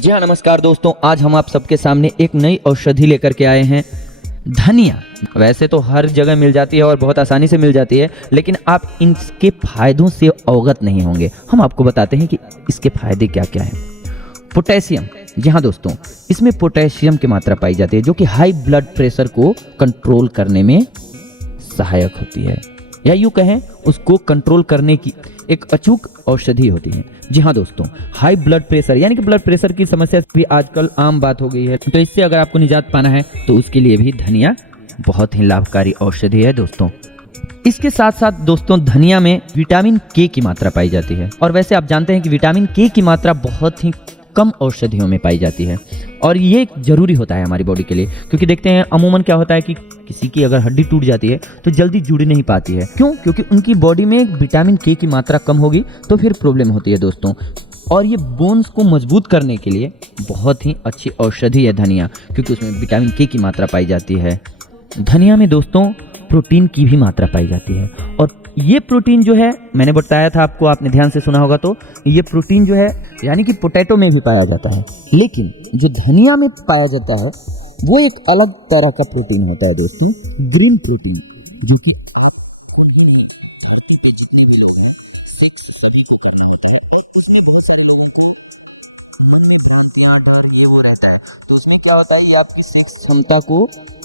जी हाँ, नमस्कार दोस्तों। आज हम आप सबके सामने एक नई औषधि लेकर के आए हैं, धनिया। वैसे तो हर जगह मिल जाती है और बहुत आसानी से मिल जाती है, लेकिन आप इसके फायदों से अवगत नहीं होंगे। हम आपको बताते हैं कि इसके फायदे क्या क्या हैं। पोटेशियम, जी हाँ दोस्तों, इसमें पोटेशियम की मात्रा पाई जाती है जो कि हाई ब्लड प्रेशर को कंट्रोल करने में सहायक होती है, या यूँ कहें उसको कंट्रोल करने की एक अचूक औषधि होती है। जी हाँ दोस्तों, हाई ब्लड प्रेशर यानी कि ब्लड प्रेशर की समस्या भी आजकल आम बात हो गई है, तो इससे अगर आपको निजात पाना है तो उसके लिए भी धनिया बहुत ही लाभकारी औषधि है दोस्तों। इसके साथ साथ दोस्तों, धनिया में विटामिन के की मात्रा पाई जाती है, और वैसे आप जानते हैं कि विटामिन के की मात्रा बहुत ही कम औषधियों में पाई जाती है, और ये जरूरी होता है हमारी बॉडी के लिए, क्योंकि देखते हैं अमूमन क्या होता है कि किसी की अगर हड्डी टूट जाती है तो जल्दी जुड़ नहीं पाती है। क्यों? क्योंकि उनकी बॉडी में विटामिन के की मात्रा कम होगी तो फिर प्रॉब्लम होती है दोस्तों। और ये बोन्स को मजबूत करने के लिए बहुत ही अच्छी औषधि है धनिया, क्योंकि उसमें विटामिन के की मात्रा पाई जाती है। धनिया में दोस्तों प्रोटीन की भी मात्रा पाई जाती है, और ये प्रोटीन जो है, मैंने बताया था आपको, आपने ध्यान से सुना होगा, तो ये प्रोटीन जो है यानी कि पोटैटो में भी पाया जाता है, लेकिन जो धनिया में पाया जाता है वो एक अलग तरह का प्रोटीन होता है दोस्तों, ग्रीन प्रोटीन, जो कि ये वो रहता है, तो उसमें क्या होता है, ये आपकी सेक्स क्षमता को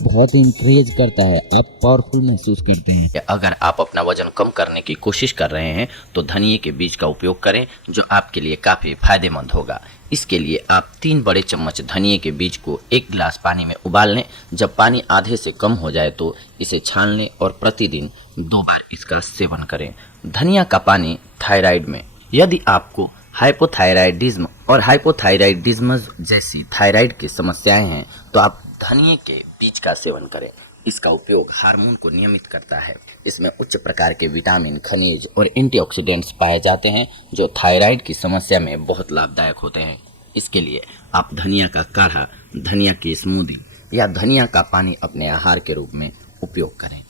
बहुत इंकरेज करता है, आप पावरफुल महसूस करते हैं। अगर आप अपना वजन कम करने की कोशिश कर रहे हैं तो धनिये के बीज का उपयोग करें, जो आपके लिए काफ़ी फायदेमंद होगा। इसके लिए आप 3 बड़े चम्मच धनिये के बीज को 1 गिलास पानी में उबाल लें। जब पानी आधे से कम हो जाए तो इसे छान लें और प्रतिदिन 2 बार इसका सेवन करें। धनिया का पानी थायराइड में, यदि आपको हाइपोथायराइडिज्म और हाइपोथायराइडिज्म जैसी थायराइड की समस्याएं हैं तो आप धनिये के बीज का सेवन करें। इसका उपयोग हार्मोन को नियमित करता है। इसमें उच्च प्रकार के विटामिन, खनिज और एंटीऑक्सीडेंट्स पाए जाते हैं जो थायराइड की समस्या में बहुत लाभदायक होते हैं। इसके लिए आप धनिया का काढ़ा, धनिया की स्मूदी या धनिया का पानी अपने आहार के रूप में उपयोग करें।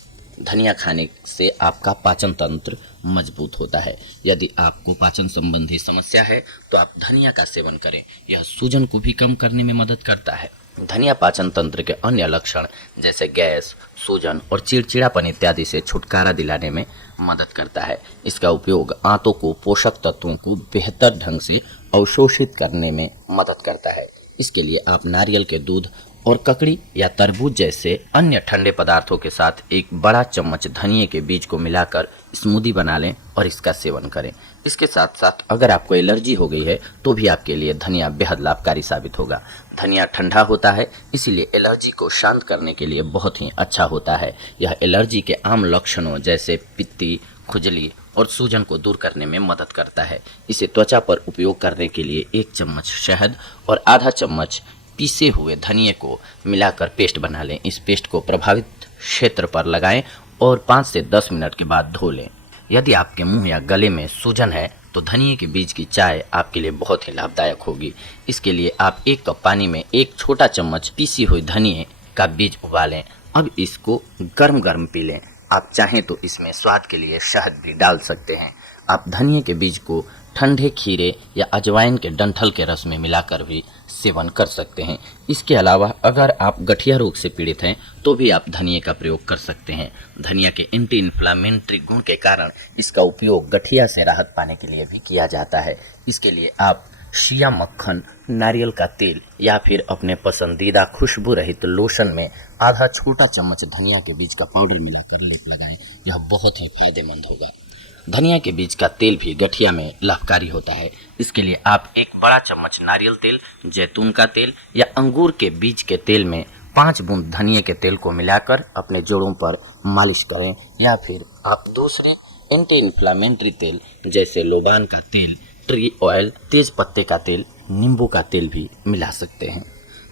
धनिया खाने से आपका पाचन तंत्र मजबूत होता है। यदि आपको पाचन संबंधी समस्या है तो आप धनिया का सेवन करें। यह सूजन को भी कम करने में मदद करता है। धनिया पाचन तंत्र के अन्य लक्षण जैसे गैस, सूजन और चिड़चिड़ापन इत्यादि से छुटकारा दिलाने में मदद करता है। इसका उपयोग आंतों को पोषक तत्वों को बेहतर ढंग से अवशोषित करने में मदद करता है। इसके लिए आप नारियल के दूध और ककड़ी या तरबूज जैसे अन्य ठंडे पदार्थों के साथ 1 बड़ा चम्मच धनिये के बीज को मिलाकर स्मूदी बना लें और इसका सेवन करें। इसके साथ साथ अगर आपको एलर्जी हो गई है तो भी आपके लिए धनिया बेहद लाभकारी साबित होगा। धनिया ठंडा होता है, इसीलिए एलर्जी को शांत करने के लिए बहुत ही अच्छा होता है। यह एलर्जी के आम लक्षणों जैसे पित्ती, खुजली और सूजन को दूर करने में मदद करता है। इसे त्वचा पर उपयोग करने के लिए 1 चम्मच शहद और आधा चम्मच पीसे हुए धनिये को मिलाकर पेस्ट बना लें। इस पेस्ट को प्रभावित क्षेत्र पर लगाएं और 5 से 10 मिनट के बाद धो लें। यदि आपके मुंह या गले में सूजन है तो धनिये के बीज की चाय आपके लिए बहुत ही लाभदायक होगी। इसके लिए आप 1 कप पानी में 1 छोटा चम्मच पीसी हुई धनिये का बीज उबालें। अब इसको गर्म गर्म पी लें। आप चाहें तो इसमें स्वाद के लिए शहद भी डाल सकते हैं। आप धनिये के बीज को ठंडे खीरे या अजवाइन के डंठल के रस में मिलाकर भी सेवन कर सकते हैं। इसके अलावा अगर आप गठिया रोग से पीड़ित हैं तो भी आप धनिये का प्रयोग कर सकते हैं। धनिया के एंटी इन्फ्लामेटरी गुण के कारण इसका उपयोग गठिया से राहत पाने के लिए भी किया जाता है। इसके लिए आप शिया मक्खन, नारियल का तेल या फिर अपने पसंदीदा खुशबू रहित लोशन में आधा छोटा चम्मच धनिया के बीज का पाउडर मिलाकर लेप लगाएं। यह बहुत ही फायदेमंद होगा। धनिया के बीज का तेल भी गठिया में लाभकारी होता है। इसके लिए आप 1 बड़ा चम्मच नारियल तेल, जैतून का तेल या अंगूर के बीज के तेल में 5 बूंद धनिये के तेल को मिलाकर अपने जोड़ों पर मालिश करें, या फिर आप दूसरे एंटी इन्फ्लामेटरी तेल जैसे लोबान का तेल, ट्री ऑयल, तेज पत्ते का तेल, नींबू का तेल भी मिला सकते हैं।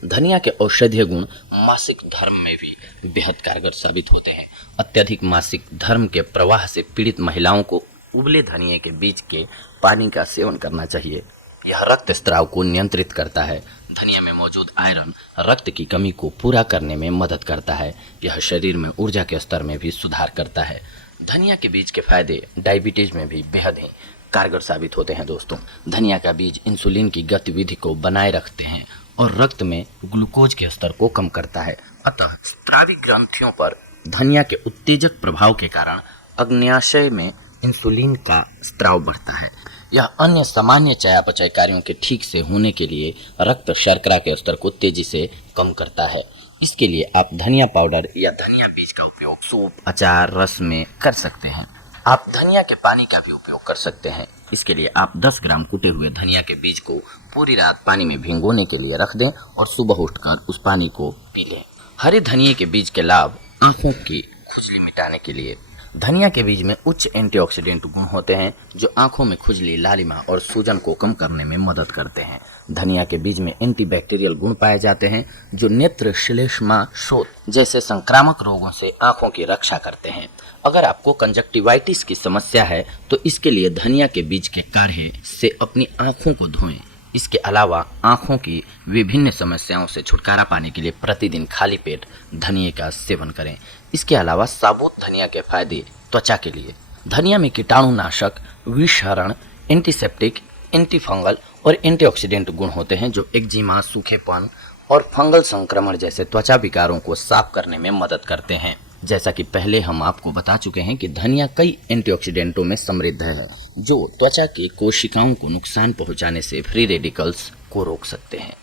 धनिया के औषधीय गुण मासिक धर्म में भी बेहद कारगर साबित होते हैं। अत्यधिक मासिक धर्म के प्रवाह से पीड़ित महिलाओं को उबले धनिये के बीज के पानी का सेवन करना चाहिए। यह रक्त स्राव को नियंत्रित करता है। धनिया में मौजूद आयरन रक्त की कमी को पूरा करने में मदद करता है। यह शरीर में ऊर्जा के स्तर में भी सुधार करता है। धनिया के बीज के फायदे डायबिटीज में भी बेहद ही कारगर साबित होते हैं दोस्तों। धनिया का बीज इंसुलिन की गतिविधि को बनाए रखते हैं और रक्त में ग्लूकोज के स्तर को कम करता है। अतः स्रावी ग्रंथियों पर धनिया के उत्तेजक प्रभाव के कारण अग्न्याशय में इंसुलिन का स्राव बढ़ता है। यह अन्य सामान्य चयापचय कार्यों के ठीक से होने के लिए रक्त शर्करा के स्तर को तेजी से कम करता है। इसके लिए आप धनिया पाउडर या धनिया बीज का उपयोग सूप, अचार, रस में कर सकते हैं। आप धनिया के पानी का भी उपयोग कर सकते हैं। इसके लिए आप 10 ग्राम कुटे हुए धनिया के बीज को पूरी रात पानी में भिगोने के लिए रख दें और सुबह उठकर उस पानी को पी लें। हरे धनिया के बीज के लाभ: आंखों की खुजली मिटाने के लिए धनिया के बीज में उच्च एंटीऑक्सीडेंट गुण होते हैं जो आंखों में खुजली, लालिमा और सूजन को कम करने में मदद करते हैं। धनिया के बीज में एंटीबैक्टीरियल गुण पाए जाते हैं जो नेत्र श्लेष्मा शोथ जैसे संक्रामक रोगों से आंखों की रक्षा करते हैं। अगर आपको कंजक्टिवाइटिस की समस्या है तो इसके लिए धनिया के बीज के काढ़े से अपनी आंखों को धोएं। इसके अलावा आंखों की विभिन्न समस्याओं से छुटकारा पाने के लिए प्रतिदिन खाली पेट धनिया का सेवन करें। इसके अलावा साबुत धनिया के फायदे त्वचा के लिए: धनिया में कीटाणुनाशक, विषहरण, एंटीसेप्टिक, एंटीफंगल और एंटीऑक्सीडेंट गुण होते हैं जो एक्जिमा, सूखेपन और फंगल संक्रमण जैसे त्वचा विकारों को साफ करने में मदद करते हैं। जैसा कि पहले हम आपको बता चुके हैं कि धनिया कई एंटीऑक्सीडेंटों में समृद्ध है जो त्वचा की कोशिकाओं को नुकसान पहुंचाने से फ्री रेडिकल्स को रोक सकते हैं।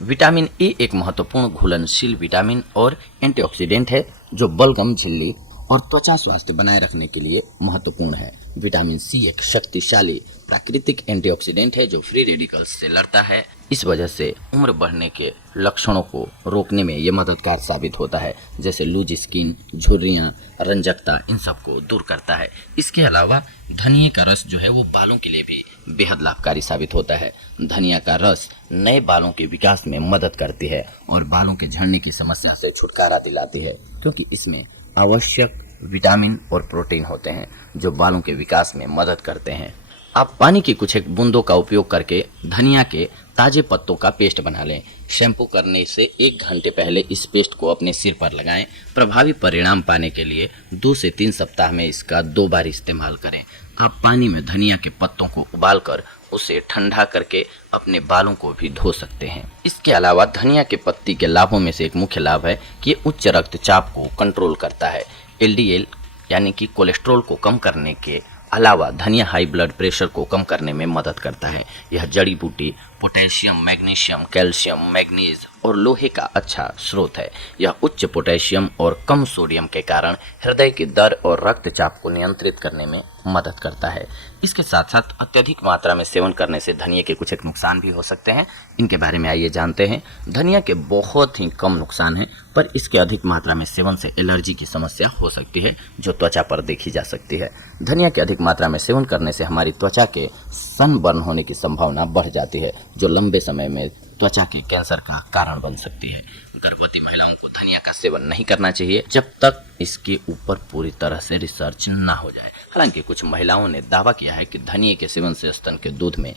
विटामिन ए एक महत्वपूर्ण घुलनशील विटामिन और एंटीऑक्सीडेंट है जो बलगम झिल्ली और त्वचा स्वास्थ्य बनाए रखने के लिए महत्वपूर्ण है। विटामिन सी एक शक्तिशाली प्राकृतिक एंटीऑक्सीडेंट है जो फ्री रेडिकल्स से लड़ता है। इस वजह से उम्र बढ़ने के लक्षणों को रोकने में ये मददगार साबित होता है, जैसे लूज स्किन, झुर्रियाँ, रंजकता, इन सब को दूर करता है। इसके अलावा धनिया का रस जो है वो बालों के लिए भी बेहद लाभकारी साबित होता है। धनिया का रस नए बालों के विकास में मदद करती है और बालों के झड़ने की समस्या से छुटकारा दिलाती है, क्योंकि इसमें आवश्यक विटामिन और प्रोटीन होते हैं जो बालों के विकास में मदद करते हैं। आप पानी की कुछ एक बूंदों का उपयोग करके धनिया के ताजे पत्तों का पेस्ट बना लें। शैम्पू करने से 1 घंटे पहले इस पेस्ट को अपने सिर पर लगाएं। प्रभावी परिणाम पाने के लिए 2 से 3 सप्ताह में इसका 2 बार इस्तेमाल करें। आप पानी में धनिया के पत्तों को उबालकर उसे ठंडा करके अपने बालों को भी धो सकते हैं। इसके अलावा धनिया के पत्ती के लाभों में से एक मुख्य लाभ है कि ये उच्च रक्तचाप को कंट्रोल करता है। LDL यानी कि कोलेस्ट्रॉल को कम करने के अलावा धनिया हाई ब्लड प्रेशर को कम करने में मदद करता है। यह जड़ी बूटी पोटेशियम, मैग्नीशियम, कैल्शियम, मैग्नीज और लोहे का अच्छा स्रोत है। यह उच्च पोटेशियम और कम सोडियम के कारण हृदय की दर और रक्तचाप को नियंत्रित करने में मदद करता है। इसके साथ साथ अत्यधिक मात्रा में सेवन करने से धनिया के कुछ एक नुकसान भी हो सकते हैं। इनके बारे में आइए जानते हैं। धनिया के बहुत ही कम नुकसान हैं, पर इसके अधिक मात्रा में सेवन से एलर्जी की समस्या हो सकती है जो त्वचा पर देखी जा सकती है। धनिया के अधिक मात्रा में सेवन करने से हमारी त्वचा के सनबर्न होने की संभावना बढ़ जाती है जो लंबे समय में त्वचा के कैंसर का कारण बन सकती है। गर्भवती महिलाओं को धनिया का सेवन नहीं करना चाहिए जब तक इसके ऊपर पूरी तरह से रिसर्च ना हो जाए। हालांकि कुछ महिलाओं ने दावा किया है कि धनिया के सेवन से स्तन के दूध में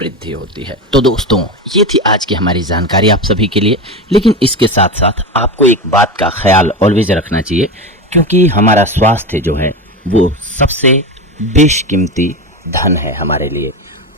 वृद्धि होती है। तो दोस्तों, ये थी आज की हमारी जानकारी आप सभी के लिए। लेकिन इसके साथ साथ आपको एक बात का ख्याल ऑलवेज रखना चाहिए, क्योंकि हमारा स्वास्थ्य जो है वो सबसे बेशकीमती धन है हमारे लिए।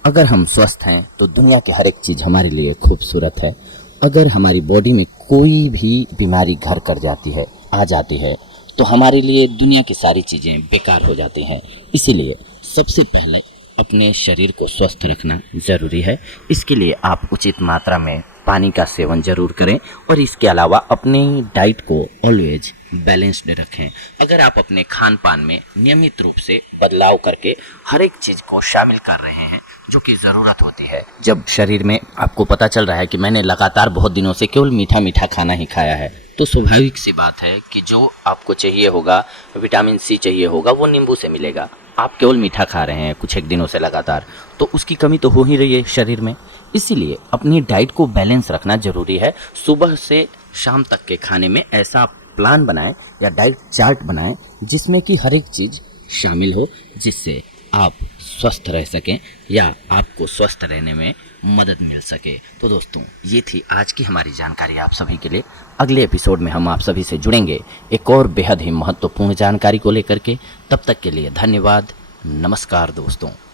अगर हम स्वस्थ हैं तो दुनिया की हर एक चीज़ हमारे लिए खूबसूरत है। अगर हमारी बॉडी में कोई भी बीमारी घर कर जाती है, आ जाती है, तो हमारे लिए दुनिया की सारी चीज़ें बेकार हो जाती हैं। इसीलिए सबसे पहले अपने शरीर को स्वस्थ रखना ज़रूरी है। इसके लिए आप उचित मात्रा में पानी का सेवन जरूर करें और इसके अलावा अपनी डाइट को ऑलवेज बैलेंस्ड रखें। अगर आप अपने खान पान में नियमित रूप से बदलाव करके हर एक चीज़ को शामिल कर रहे हैं जो कि ज़रूरत होती है, जब शरीर में आपको पता चल रहा है कि मैंने लगातार बहुत दिनों से केवल मीठा मीठा खाना ही खाया है, तो स्वाभाविक सी बात है कि जो आपको चाहिए होगा, विटामिन सी चाहिए होगा, वो नींबू से मिलेगा। आप केवल मीठा खा रहे हैं कुछ एक दिनों से लगातार, तो उसकी कमी तो हो ही रही है शरीर में। इसीलिए अपनी डाइट को बैलेंस रखना जरूरी है। सुबह से शाम तक के खाने में ऐसा प्लान बनाएं या डाइट चार्ट बनाएं जिसमें कि हर एक चीज़ शामिल हो, जिससे आप स्वस्थ रह सकें या आपको स्वस्थ रहने में मदद मिल सके। तो दोस्तों, ये थी आज की हमारी जानकारी आप सभी के लिए। अगले एपिसोड में हम आप सभी से जुड़ेंगे एक और बेहद ही महत्वपूर्ण जानकारी को लेकर के। तब तक के लिए धन्यवाद। नमस्कार दोस्तों।